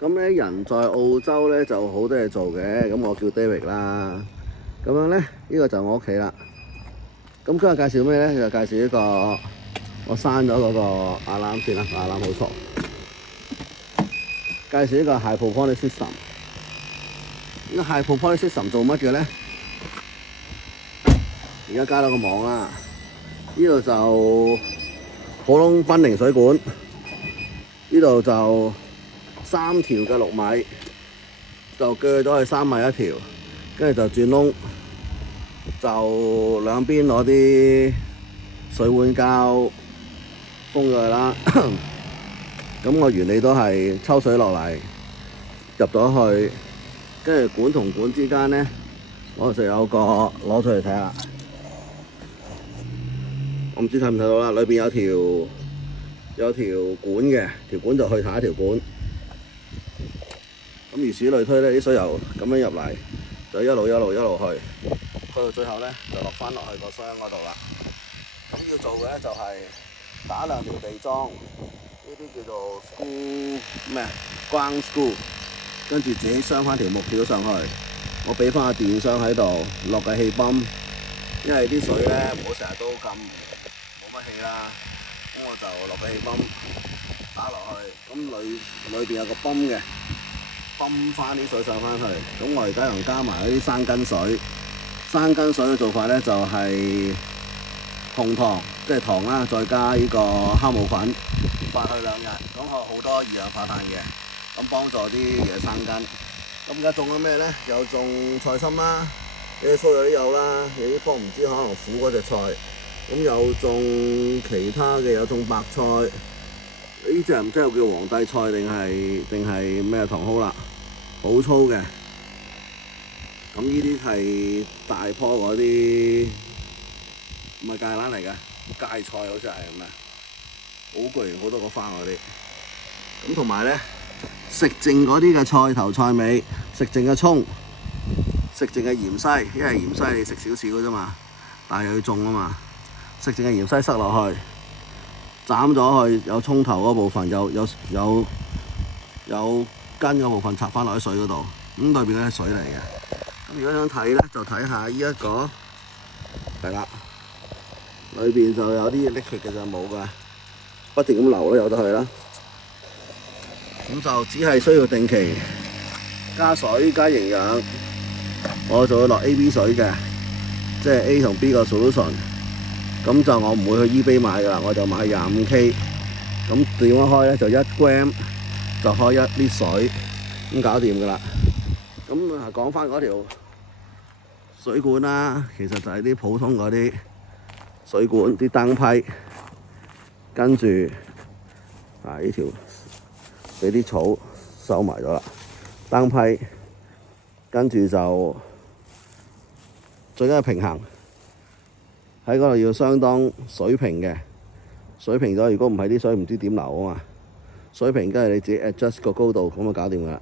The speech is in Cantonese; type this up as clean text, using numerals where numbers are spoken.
咁咧人在澳洲咧就好多嘢做嘅，咁我叫 David 啦。咁樣咧，呢個就我屋企啦。咁今日介紹咩咧？就介紹呢個我刪咗嗰個alarm先啦，alarm好嘈。介紹呢個 hydroponic system。呢個 hydroponic system 做乜嘅咧？而家加咗個網啦。呢度就普通賓寧水管，呢度就3條嘅6米，就鋸咗去3米一條，跟住就轉窿，就兩邊攞啲水碗膠封咗佢啦。咁個原理都係抽水落嚟，入咗去，跟住管同管之間咧，我就有個攞出嚟睇下。我唔知睇唔睇到啦，裏邊有條管嘅，條管就去下一條管。咁如此類推咧，啲水油咁樣入嚟，就一路去到最後咧就落翻落去個箱嗰度啦。咁要做嘅咧就係打2條地樁，呢啲叫做 ground screw， 跟住自己鑲翻條木條上去。我俾翻個電箱喺度，落個氣泵，因為啲水咧唔好成日都咁冇乜氣啦。咁我就落個氣泵打落去，咁裏邊有個泵嘅，泵翻啲水上翻去。咁我而家又加埋嗰啲生根水。生根水嘅做法咧就係紅糖，即係糖啦，再加呢個酵母粉，發去2日，咁好多二氧化碳嘅，咁幫助啲嘢生根。咁而家種咗咩咧？有種菜心啦，有啲粗有啲幼啦，有啲棵唔知可能苦嗰隻菜。咁有種其他嘅，有種白菜。呢隻唔知係叫皇帝菜定係咩茼蒿啦，好粗嘅。咁呢啲係大棵嗰啲，唔係芥蘭嚟嘅，芥菜好似係咁啊，好巨型，好多個花嗰啲。咁同埋咧，食剩嗰啲嘅菜頭菜尾，食剩嘅葱，食剩嘅芫茜，因為芫茜你食少少嘅啫嘛，但係又要種啊嘛。食剩嘅芫茜塞落去，斬咗去，有葱頭嗰部分，有根嗰部分插翻落喺水嗰度，咁裏邊嗰啲水嚟嘅。咁如果想睇咧，就睇下呢一個係啦，裏邊就有啲 liquid 嘅就冇㗎，不斷咁流咧，由得佢啦。咁就只係需要定期加水加營養，我就會落 A、B 水嘅，即係 A 同 B 個 solution。咁就我唔會去 eBay 買㗎啦，我就買25K。咁點樣開咧？就1 gram 就開1 lit 水，咁搞掂㗎啦。咁啊講翻嗰條水管啦，其實就係啲普通嗰啲水管啲燈批，跟住呢條俾啲草收埋咗啦，燈批跟住就最緊要平衡。喺嗰度要相當水平嘅，水平咗，如果唔係啲水唔知點流啊嘛。水平跟住你自己 adjust 個高度，咁就搞掂㗎啦。